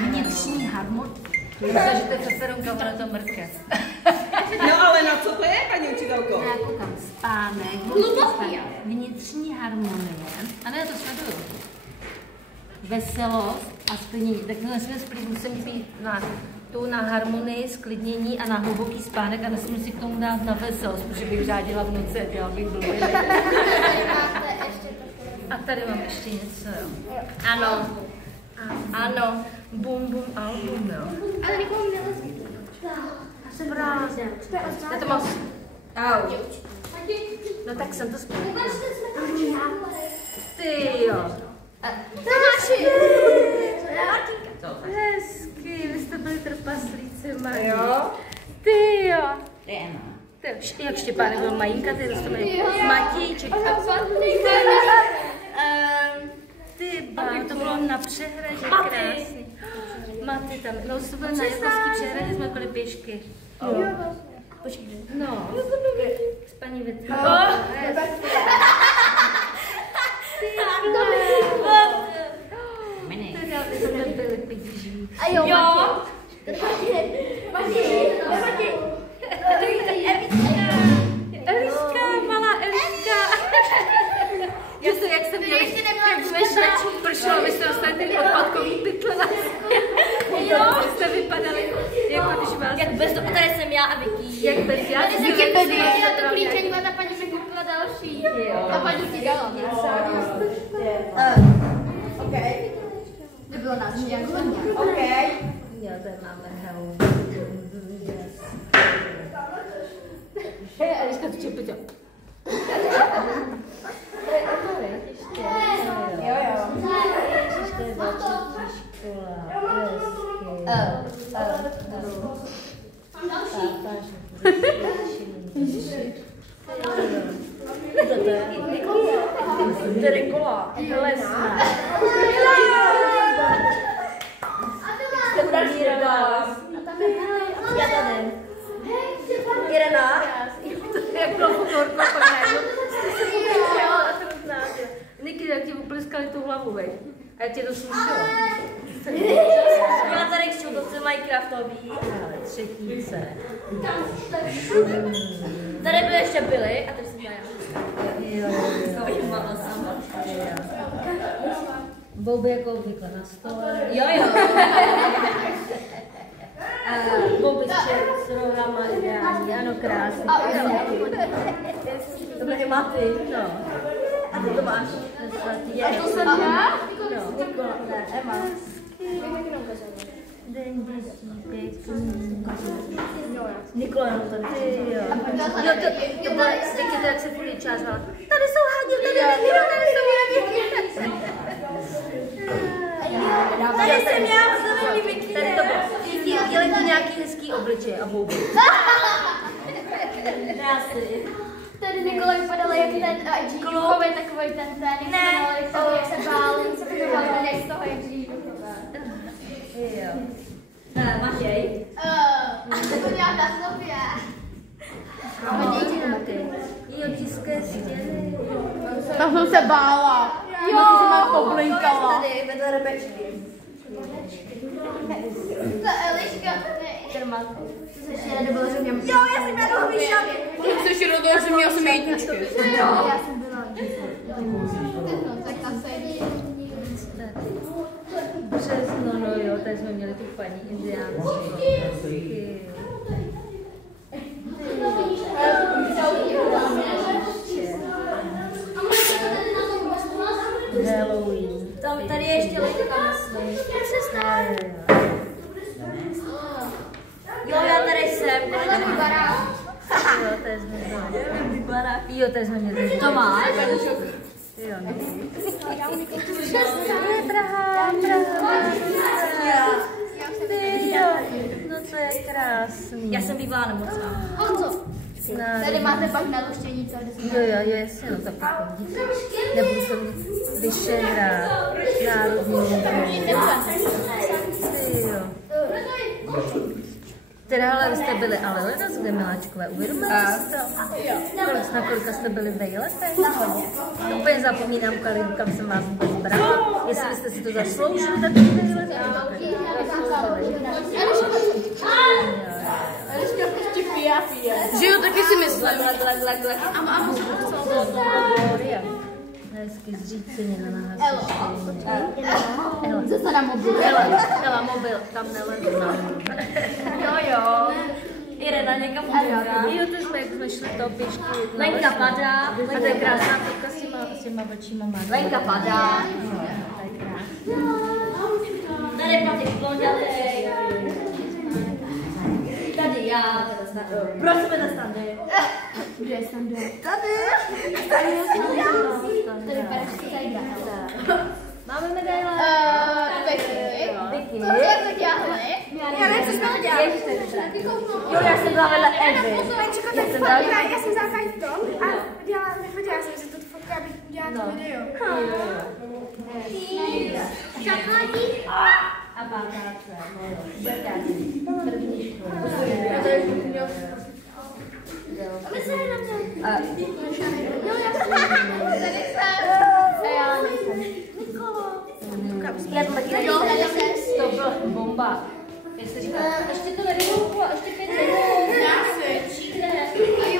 Vnitřní harmonie. Takže to je přece Romka, ona to mrkev. No ale na co to je, paní učitelko? Já koukám, spánek, vnitřní harmonie. Ano, já to sleduju. Veselost a sklidnění. Tak musím být na harmonii, sklidnění a na hluboký spánek a nesmím si k tomu dát na veselost, protože bych řádila v noci a dělala bych blbě. A tady mám ještě něco, jo. Ano. Ano. Bum bum album, jo. Ale nikomu nelezí. Správně. Já to mám. Au. No tak jsem to zpěla. Ty jo. Tomáši! Hezky, vy jste byli trpaslíci, Mají. Jo. Ty jo. Jak Štěpánek byl majinka, ty dostaneme Matějček. Ty to bylo na přehradě, krásný. Maty tam, no to bylo na Jakovský přehradě, jsme byli pěšky. No, s paní Větrou. Ty jsme byli pěkží. A jo, Matěj. Eliška, malá Eliška. Jak jsem měla, jak jsme šli, pršelo, vy jste dostali ty odpadkový pytle na jo, jste vypadali, jako když vás... Jak bez toho, tady jsem já a Vicky. Jak bez já? Tady jsem tě podívala to klíčení, a ta paní se koupila další. Ta paní ti dala. OK. Nebylo nás nějak. OK. Já tady máme helmu. Eliška, tu čepiťo. Jo. Ještě je začátí škola. To je Rikola. Lesná. Jste pranírová. Já tady. Irena. Jak bylo fotorko, pak najednou. Jste se pověděla a to uznáte. Niky, jak ti upliskali tu hlavu, veď? A jak tě to slušelo? Já tady kšutovce Minecraftový. Ale třetíce. Tady byly ještě Billy a tady jsem byla já. Jo. Bouby jako obvykle na stole. Jo. Bouby s rohama ideální, ano, krásně. To byly i Maty. No. A ty to máš. A to jsem já? No. Ne, Emma. Den dětí, pěkný. Nikola jenom tady. Jo, to bylo, jak se furt čas vala. Tady jsou hadě, tady jsou hadě. Tady jsem já, vzhledem Vicky. Tady to bylo. Dělejte nějaký hezký obličej a houby. Krásy. Tady Nikola vypadala jak ten Díkovej, takovej ten, jak se bál, jak z toho jak Díkovej. Jo. Matěj. To dělá na sobě. Matějček Matěj. Jo, tiské stěny. Tak jsem se bála. Jo, jsem mám poblinkala. Tady vedle Rebečky. To Eliška. Jo, já jsem měla dlouhý šaty. Ty jsi do toho, že měl jsem jedničky. Já jsem byla. Březno, no jo, tady jsme měli tu paní indiánku. Halloween. Tady je ještě lejka, myslím. Přesná. Jo, já tady jsem. Jo, to je znamená. Jo, to je znamená. To máš? Jo, no. Praha. No to je krásný. Já jsem bývala nemocná. Honzo, tady máte pak naluštění, co? Jo, jasně, no tak nebudu se Vyšehrad, Národní. Ty jo. To Teda, ale vy jste byli ale letos kde, miláčkové, uvědomili jste to? Na kolika jste byli vejletech? Úplně zapomínám, kam jsem vás vůbec brala. Jestli jste si to zasloužili, tak ty vejletech. Že jo, taky si myslím. Hezky zříceně na nás. Zase na mobil. Ela, mobil, tam nelezu. Jo. Irena někam udělá. Jo, to jsme, jak jsme šli to pěšky. Lenka padá. A to je krásná fotka s těma vlčíma mágama. Lenka padá. To je krásná. Tady Patrik Blondělej. Tady já. Prosím, na standy. Kde je standy? Tady Perečky zajde. Máme medaile. Vicky. To je tak jáhle. Já nevím, co jsi to dělala. Jo, já jsem byla vedle Evy. Já jsem základ v tom a vychodila jsem si tu fotku, abych udělala to video. Šachlík. A pátáce. První škola. My se na mě. Jo, Já nejsem. já to taky nevím. To byla bomba. Jestli říká, ještě to nevyhoupu, ještě 5 minut.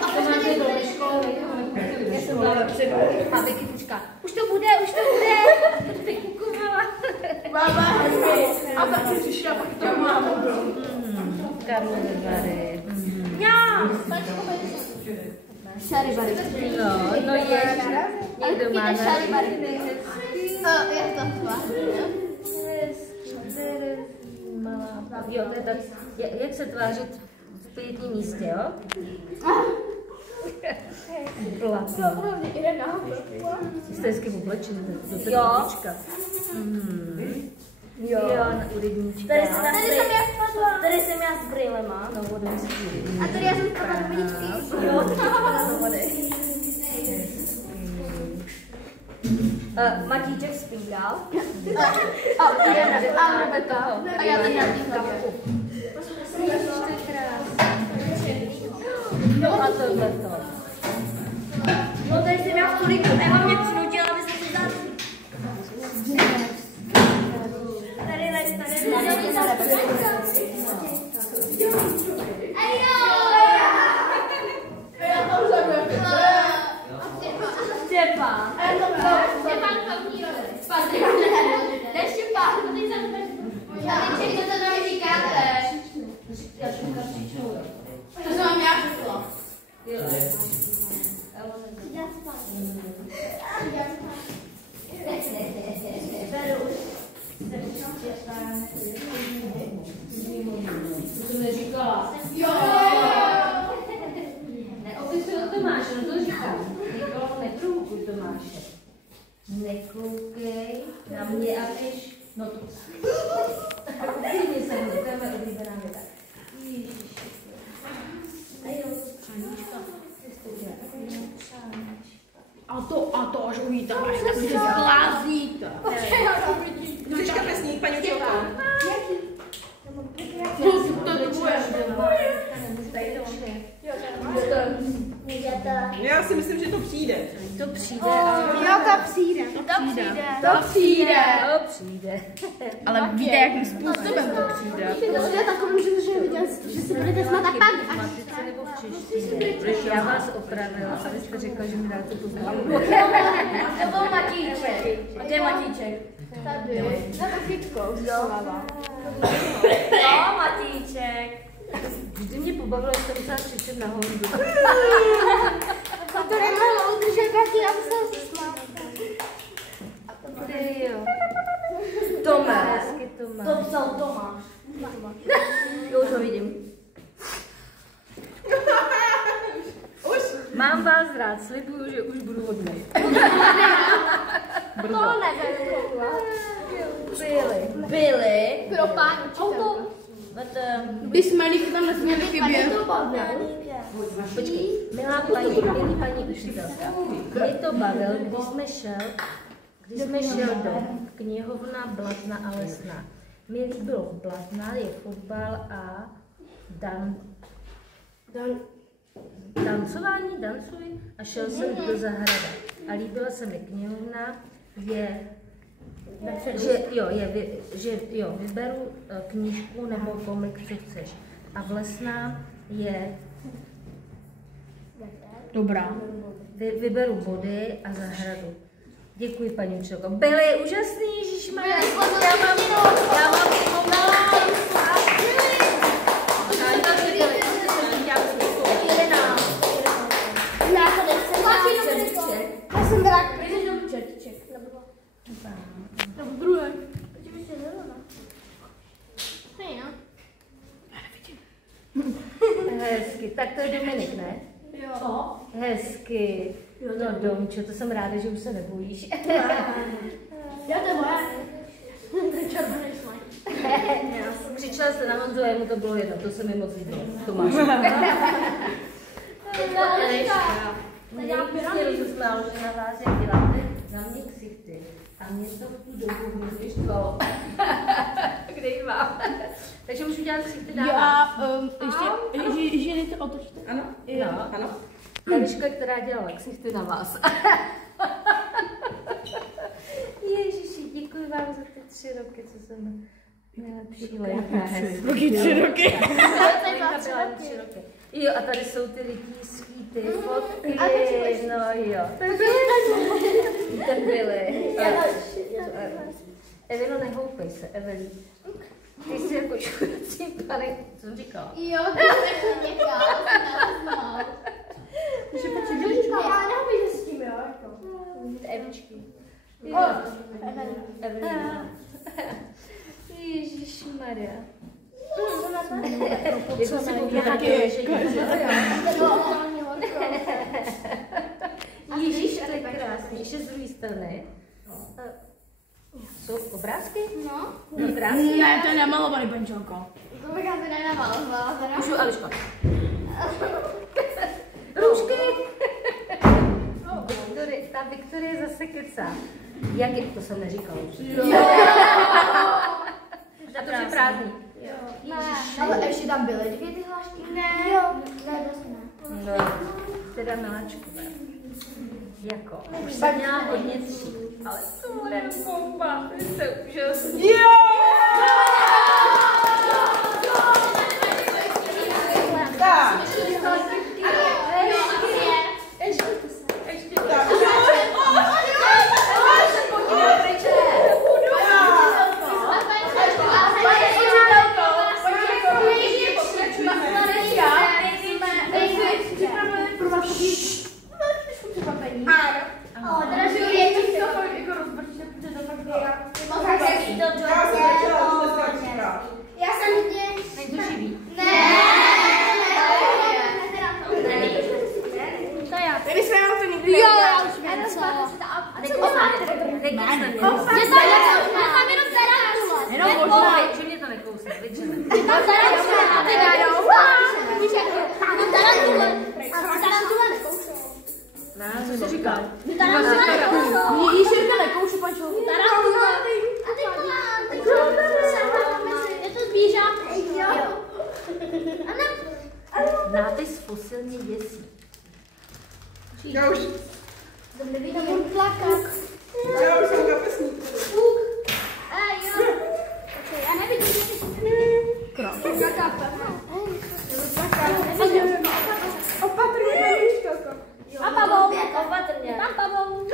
To máš do školy. Já jsem byla vepředu. A Vicky počká. Už to bude. To ty kukovala. Máma, a pak si přišla, pak to máma. Karlovy Vary. Šaribary. No je. Někdo má Šaribary. Jak to tvá? Jo, to je tak, jak se tvářit v pětním místě, jo? Blatný. Jste hezky oblečený, to je kočička. Jo, u rybníčka. Tady jsem já s brýlema. No, vodenský. A tady já jsem spadla do vodičky. Jo, tady spadla do vody. Matíček zpíval. A Irena, a Rebeka. A já tady na tím kapku. No a tohle to. No tady jsem já v kuliku. Eva mě přinutila, aby se si vzal. Tady Štěpán. Štěpán první role. Patrik. Ne Štěpán. Tady co to tam říkáte? To jsem vám já řekla. To neříkala. Jo. Neopisuj to Tomáše, no to říkám. Nikolo, neprovokuj Tomáše. Nekoukej na mě a když... No to... Klidně se mluví, to je moje oblíbená věta. Ježiši. A jo, Přánička. A to až uvidíte, až tak se zblázníte. Křička pesník, paní učitelko. Já si myslím, že to přijde. To přijde, ale... Jo, to přijde. To přijde. Ale víte, jakým způsobem to přijde. To je takovým, že viděl, že si budete smát a pak. Matice nebo v češtině. Já vás opravila, a vy jste řekla, že mi dáte tu zlavu. To byl Matíček. A kde je Matíček? Tady. Na takytkou. Jo, Matíček. Vždy mě pobavilo, že jsem musela křičet na Hondu. A to nemohlo udržet taky, aby se smál. Ty jo. Tomáš. Hezky Tomáš. To psal Tomáš. Jo, už ho vidím. Mám vás rád, slibuju, že už budu hodnej. To nevím. Byli. Pro pán učitelku. By smelík tam nesměli chybět. Počkej, milá paní učitelka, mě to bavil, když jsme šel do knihovna Blatna a Lesná. Mě líbilo Blatna, je fotbal a Tancování, dancuji a šel jsem do zahrady. A líbila se mi knihovna, vyberu knížku nebo komik, co chceš. A v Lesná je... Dobrá. Vyberu body a zahradu. Děkuji, paní učitelko. Byli úžasný, ježišmarja. Já mám Já jsem byla do čertiček. Nebo druhé. Hezky, tak to je Dominik, ne? Jo. Hezky. No Domčo, to jsem ráda, že už se nebojíš. Já to je moje. To je červený slajk. Křičela jste na Honzu, jemu to bylo jedno, to se mi moc líbilo. Tomáš. Mě rozesmálo, že na vás, jak děláte, na mě ksichty. A mě to v tu dobu hrozně štvalo. Kde jí mám? Takže už udělat ksichty dál. Jo a ještě ženy to otočte. Ano? No. Ano? Eliška, která dělala ksichty na vás. Ježiši, děkuji vám za ty 3 roky, co jsem nejlepší léta. Taky 3 roky. Jo, a tady jsou ty rytířský ty fotky, no jo. Tak byly. Evino, nehoupej se, Evelí. Ty jsi jako šudací pane, co jsem říkala? Jo, ty jsi někal, Já nehoupím s tím, jo, jako. Evičky. Evelyn. Ježišmarja. Ježíš, to je krásný. Ještě z druhé strany. Jsou obrázky? No. Obrázky? Ne, to je namalovaný, pančelko. To bych asi nenamalovala. Můžu, Eliška. Růžky! Ta Viktorie zase kecá. Jak je, to jsem neříkala. A to je prázdný. Ale ještě tam byly 2 ty hlášky? Ne. Jo, ne, dost ne. No, teda miláčkové. Jako, už jsem měla hodně tří, ale to bude bomba, to je úžasný. Nápis fosilně děsí. Já už. Nevidím plakat. Já už jsem kapesník. Já nevidím. Opatrně, Eliško. A Pavol. Opatrně. Tam Pavol.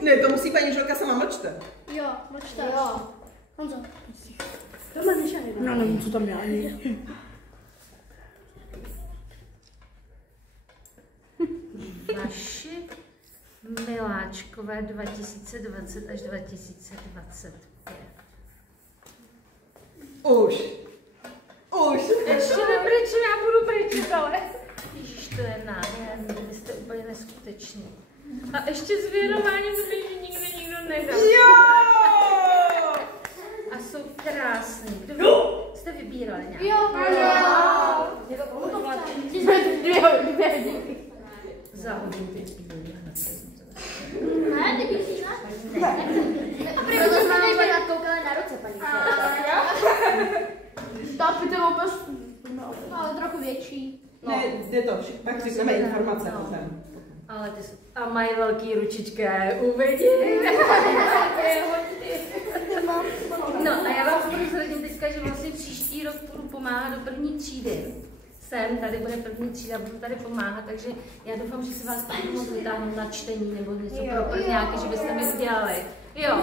Ne, to musí paní Želka sama mlčte. Jo, mlčte. Jo. Honzo. To má nešany. Já nevím, co tam je ani. Vaši miláčkové 2020 až 2025. Už. Ještě nebrečím, já budu brečet, ale... Ježiš, to je nádherný, vy jste úplně neskuteční. A ještě zvěrování, protože nikdy nikdo nedal. Jo! A krásný. Kdo jste vybírali nějak? Jo. Dvě hodinky. Za hodinu teď pídu. Ne, ty píšeš, ne? A protože jsme nejprve koukali na ruce, paní. Ta píte vůbec. Ale trochu větší. Ne, jde to, pak řekneme informace potom. Ale ty a mají velký ručičky, uvidím. No a já vám prozradím teďka, že vlastně příští rok budu pomáhat do první třídy. Tady bude první třída, budu tady pomáhat, takže já doufám, že se vás budu moct vytáhnout na čtení nebo něco pro prvňáky, že byste mi udělali. Jo.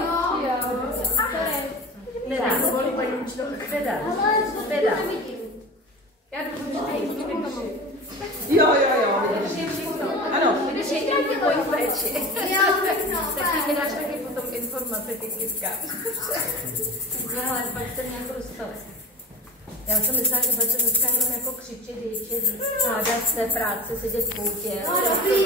Teda. Já doufám, že tady budu vykomu. Jo. Ano. Když je nějaký mojí péči. Tak ty mi dáš taky potom informace, ty kytka. Ale pak se nějak dostali. Já jsem myslela, že budete dneska jenom jako křičet, hádat z té práce, sedět v koutě. Dobrý,